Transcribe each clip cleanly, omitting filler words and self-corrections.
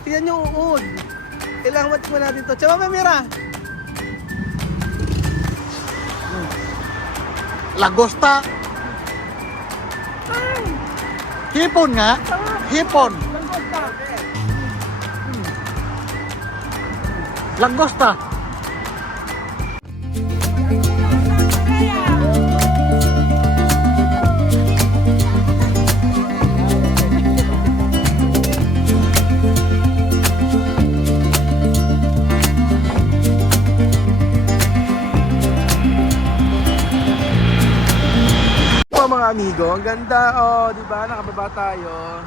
Tingnan nyo uod. Kailangan matikman natin to. Tsaka mamira. Lagosta. Hipon nga. Hipon. Langosta. Mga amigo, ang ganda, di ba? Nakababa tayo.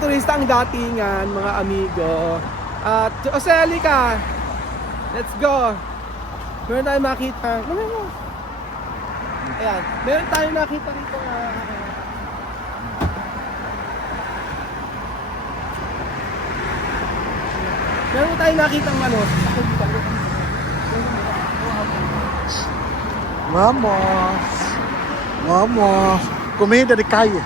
Turista ang datingan, mga amigo. At Jose, ka. Let's go. Meron tayong makita. Ayan, meron tayong nakita dito nga. Meron tayong nakita ng ano. Vamos. Vamos. Comida de calle.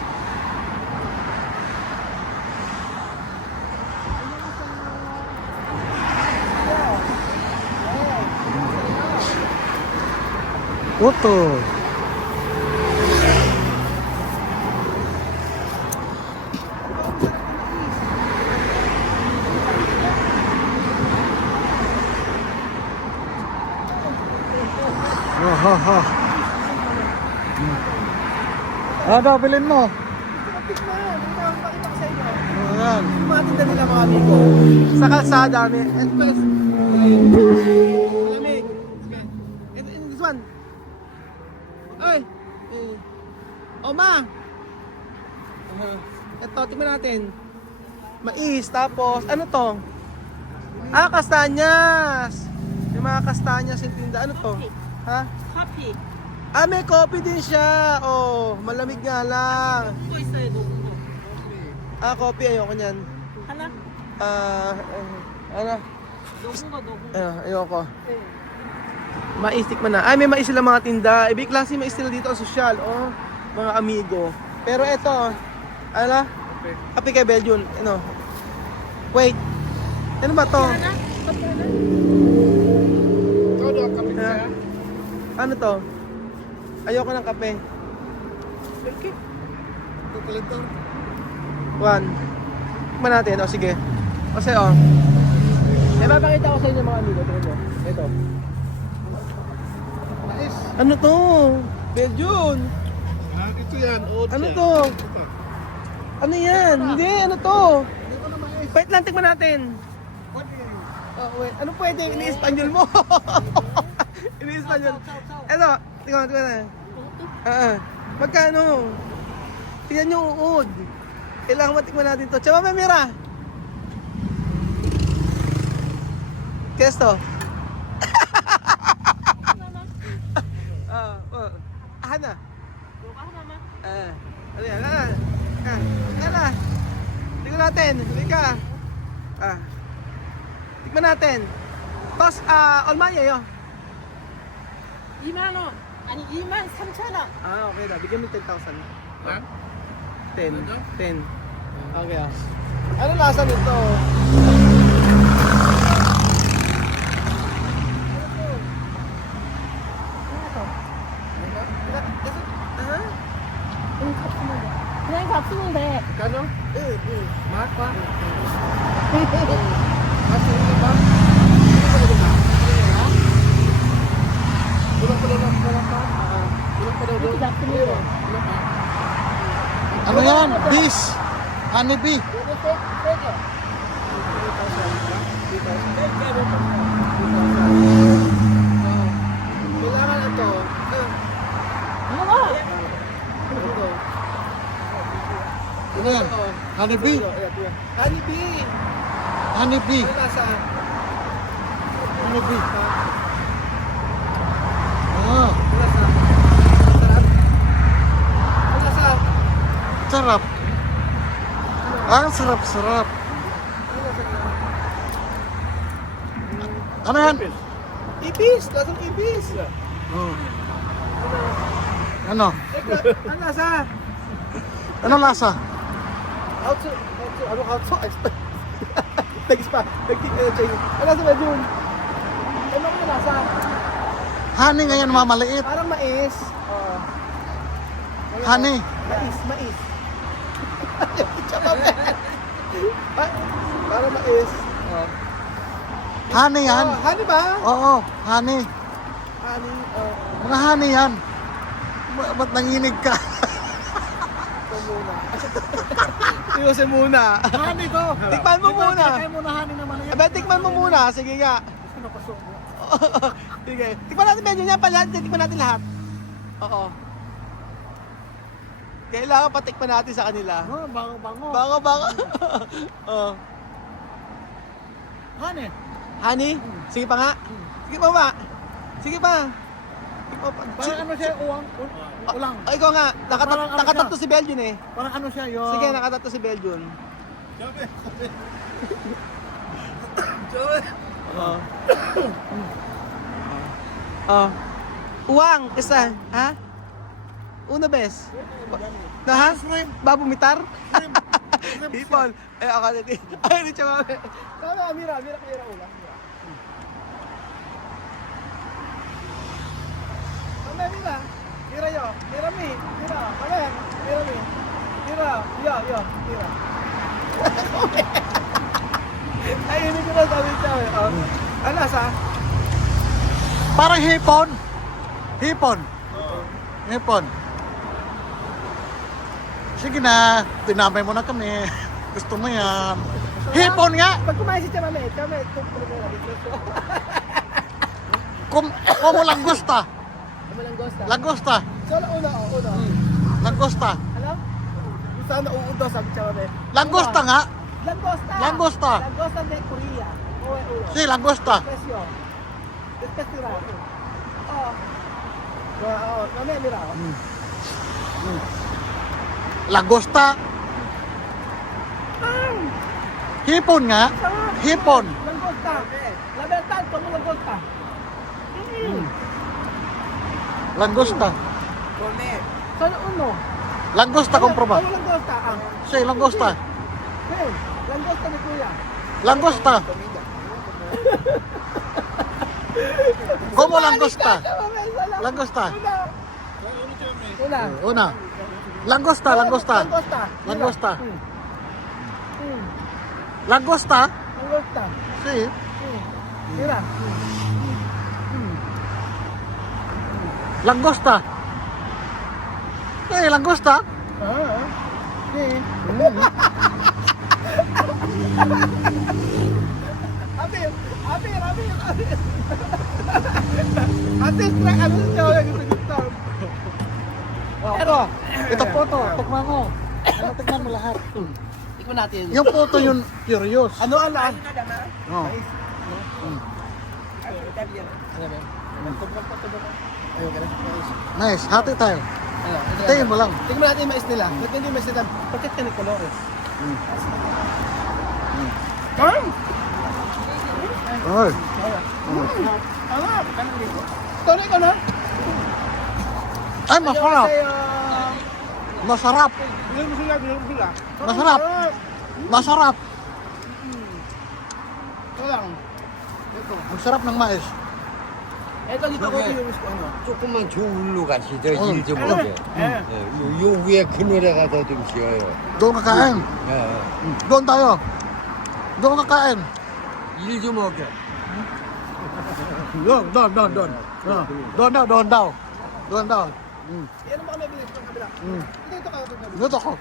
Foto. Ano, bilhin mo? Tikman, pakita ko sa inyo. Ayan. Mga tinda nila mga amigo. Sa kalsada, may lamig. This one. Ay! Ma! Ito, tingnan natin. Mais, tapos, ano to? Kastanyas! Yung mga kastanyas yung tinda. Ano to? Ha? Coffee. May coffee din siya. Malamig nga lang. 또 있어요, 녹은 거. Coffee. Ayoko niyan. 하나? Ano? 녹은 거, 녹은 거. Ayoko. Mais, tikman na. May mais sila mga tinda. Ibig klase mais sila dito ang sosyal. Mga amigo. Pero eto, ano? Kape kay Belgian. Ano? Wait. Ano ba to? 하나? 커피 하나? Ano to? Ayoko ng kape. One. Tikman natin. Sige. Kasi may papakita ko sa inyo mga amigo. Tingnan mo. Ito. Ano to? Belgian. Ito yan. Ano to? Ano yan? Hindi, ano to? Wait lang, tingnan natin. Wait. Ano pwede? Ini-Espanyol mo. Ini-Espanyol. Ito, tingnan na. Magkano? Tingnan nyo uod. Kailangan matikman natin to. Tsaka mamira. Kesto. Hana. 요거 하나만? Ano yan? Ano? Tingnan natin. Halika. Tikman natin. Tapos, 얼마예요? 2만 원. 아니, 2만 3천 원. Okay na. Bigyan mo 10,000. 10. 10. Okay Ano lasa nito? 그냥 잡수면 돼. Kano? Mapa. 이렇게 잡수면 돼. Ano yan? Bis. Honey bee. 요거 세게. Kailangan ito. 먹어. Ano yan? Honey bee. Honey bee. Honey bee. Ano lasa? Honey bee. Ano lasa? Sarap? Ano lasa? Sarap. Sarap-sarap. Ano yan? Ibis! Lasang ibis! Ano? Ano lasa? Ano lasa? Outside. Katsu, ano katsu? Tagis pa. Nag-change. Ano sa Belgium? Ano ka nasa? Honey ngayon mamaliit. Parang mais. Honey. Mais. Parang mais. Honey yan. Honey ba? Oo, honey. Honey. Mga honey yan. Ba't nanginig ka? Ito muna. Iusin muna. Honey to. Tikman mo muna. Tikman mo na honey na maliit. Aba, tikman mo muna. Sige nga. Sige. Tikman natin medyo niya pala. Tikman natin lahat. Oo. Kailangan patikman natin sa kanila. Oh, bango. Baka. Oo. Honey. Honey? Sige pa nga. Sige pa ba? Sige pa. Sige pa. Parang ano siya, ulang. Ay, ikaw nga. Parang ano Nakatatlo siya? si Belgian eh. Parang ano siya, yung... Sige, nakatatlo si Belgian. Uwang, isa. Ha? Una bes. Na ha? Babu mitar? Ipon. Ay, ako natin. Ay, hindi siya mami. Tama, mira ulang. Mami, mira. Mira yo. Mira mi. Mira. Mami. Mira mi. Mira. Yo. Mira. Ay, hindi ko na sabi siya. Ano sa? Parang hipon. Hipon. Sige na, tinamay mo na kami. Gusto mo yan. Hipon nga! Pag kumain si Chamame, Como langosta. Malanggosta. Langosta. So, una. Langosta. Alam? Kung saan nauudo, sabi Chamame. Langosta nga. Langosta. Langosta. Langosta de Korea. Uno. Si, langosta. Presyo. Despestira. Mame, mira. Langosta. Hipon nga. Hipon. Langosta. La verdad, como langosta. Langosta. Saan uno? Langosta, compro ba? Como langosta. Si, langosta. Hey, langosta de Korea. Langosta. Como langosta. Langosta. Una. Langosta. Langosta. Langosta. Langosta. Si. Mira. Langosta. Eh, langosta. Sí. Abir. Ate, ano siya yung gusto. Pero, ito po to. Tukman mo. Tikman mo lahat. Ikaw natin. Yung photo yun, curious. Ano alam? Oh. Nice. Hati tayo. Tingin mo lang. Tingnan natin yung mais nila. Ba't hindi yung mais nila? Bakit ka ni Colores? Ay. Tuloy ka na? Ay, masarap. Masarap. Bilang mo sila. Masarap. Masarap. Ito lang. Ito. Ang sarap ng mais. Ito dito ko yung ano. 조금만 저울로 가시죠. 어. 일 좀 보게. 예. 요 위에 그늘에가 더 좀 쉬어요. Doon kakain. 예. Doon tayo. Doon kakain. 일 좀 오게. Doon. Doon daw. Doon daw. Yan ang baka may bilis ng kabila. Dito ka. Dito ko.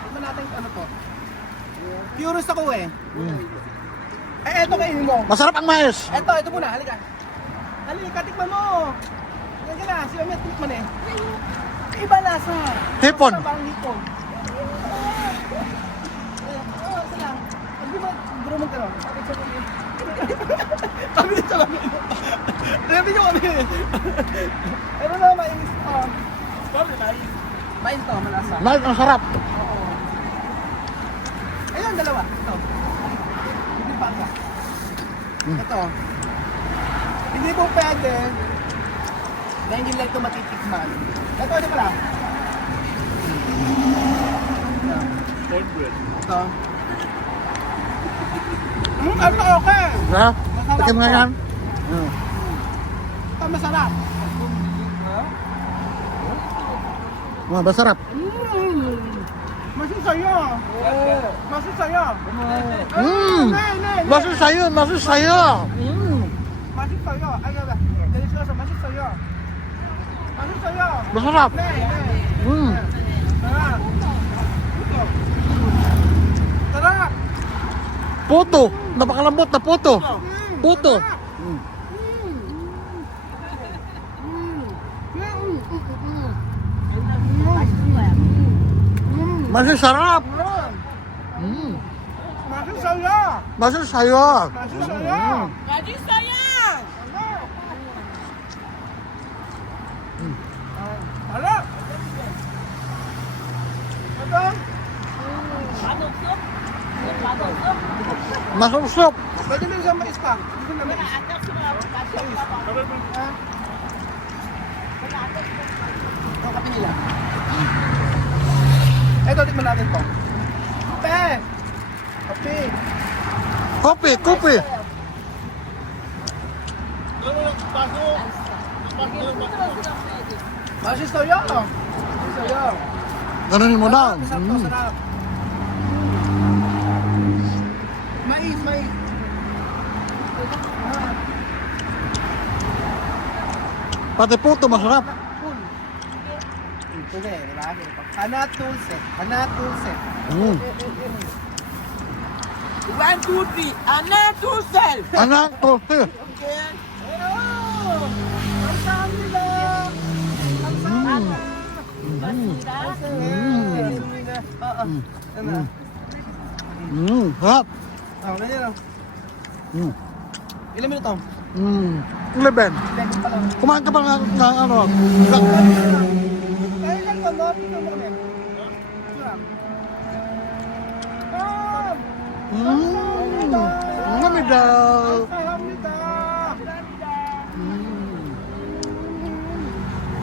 Tignan natin kung ano to. Curious ako eh. Eto kainin mo. Masarap ang mais. Ito muna. Halika. Halika, tikman mo. Halika na. Si Mami, tikman eh. Iba lasa. Hipon. Parang hipon. Isa lang. Hindi ba, grumong ka no? Kami dito lang. Rebi nyo kami. Ano na, mainis. Mais to, malasa. Mais ang sarap. Oo. Ayun, dalawa. Ito. Hindi pa ka. Ito. Hindi po pwede na hindi lang ito matitikman. Ito, ano pala? Ito. Ito okay. Ha? Tikim nga yan. Ito masarap. Masarap. Masasaya. Masasaya. Masasaya, masasaya. Masasaya. Ano ba? Delicioso. Masasaya. Masasaya. Masarap. Sarap. Sarap. Puto. Napakalambot na puto. Puto. Masasarap. Masasaya. Masasaya. Masasaya. Sarap. Ito. Masarap. Pwede na isang mais pa. Hindi na mais. Ang kape nila. Ito, tikman natin to. Kape! Kape! Kopi, kopi. Masis to yun! Masis to yun! Ganunin mo na. Masarap to, sarap. Mais, mais. Pati puto masarap. Ito na eh, di ba? Hanat dulce. Hanat dulce. One, two, three. Anak yourself. Anak ko. Okay. Oh! Ang saan nila! Ang saan nila! Oo. Ano? Harap. Oh, ganyan lang. Ilan minuto? 11. Lego pa lang. Kumain ka ba ng ano? Kaya lang to, no? Tingnan mo kami. Sarap. Mami daw. Sarap nito!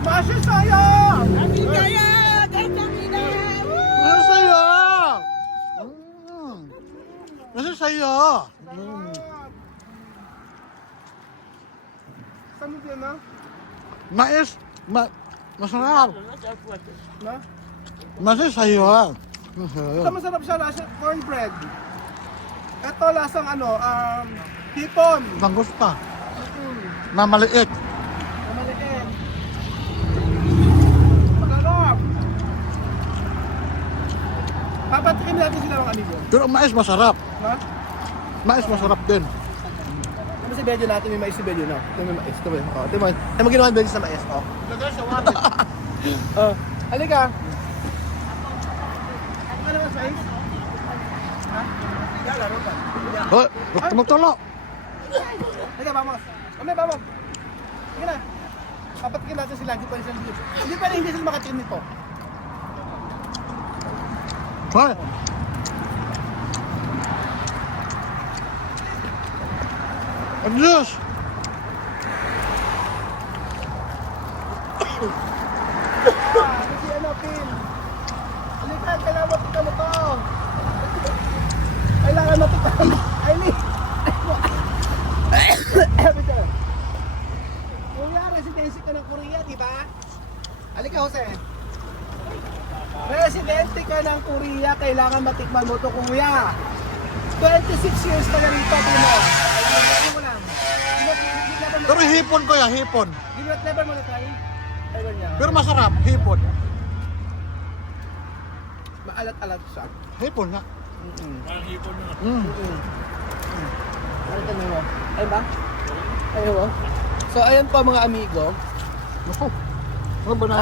Masasaya! Kaya, ganyan nila. Masaya. Masaya. Saan mo din, no? Mais. Masarap. No? Masaya. Ito masarap siya, lasa cornbread. Ito lasang ano, hipon. Langosta. Na maliit. Namaliin. Masarap. Papatikin natin sila mga amigo. Pero mais masarap. Ha? Mais masarap din. Ano si Bejo natin? May mais si Bejo, no? Ito may mais. Ito may. Oh, ito may. Ito mo ginawa ng Bejo sa mais, oh. Lagay sa water. Oh, halika. Ano mas mais? Ha? Yeah, laro pa. Hoy, tumutolo. Halika, vamos. Mamaya, vamos. Sige na. Papatikin natin sila. Hindi pa rin sila. Hindi sila makatikin nito. Hoy. Adios. Si ano, Pin? Halika, kailangan matikman mo to. Kailangan matikman. Aileen! Kuya, residensya ka ng Korea, di ba? Halika, Jose. Residente ka ng Korea, kailangan matikman mo to, kuya. 26 years ka na rito, Pino. Ano mo lang? Pero hipon ko ya, hipon. Never mo na try? Ewan niya. Pero masarap, hipon. Maalat-alat siya. Hipon nga. Ano tanong mo? Ay ba? Ayaw mo? So, ayan po mga amigo. Naku. Ano ba na?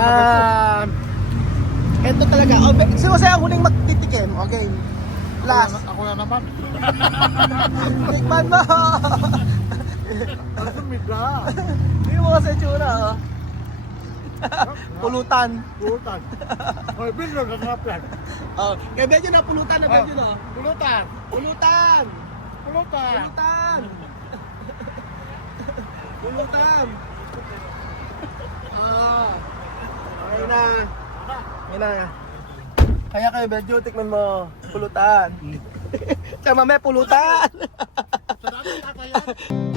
Ito talaga. Oh, sino sa'yo ang huling magtitikim? Okay. Last. Ako na naman. Tikman mo! Ang sumida. Hindi mo kasi tsura, oh. Pulutan. Pulutan. Hoy, bilog ang sarap yan. Oh, kaya medyo na pulutan na medyo na. Pulutan. Pulutan! Pulutan. Pulutan! Pulutan! Ah. Okay na. Okay na. Kaya kayo, Beljo, tikman mo. Pulutan. Tsaka mamaya, pulutan. Sa dami yata yan.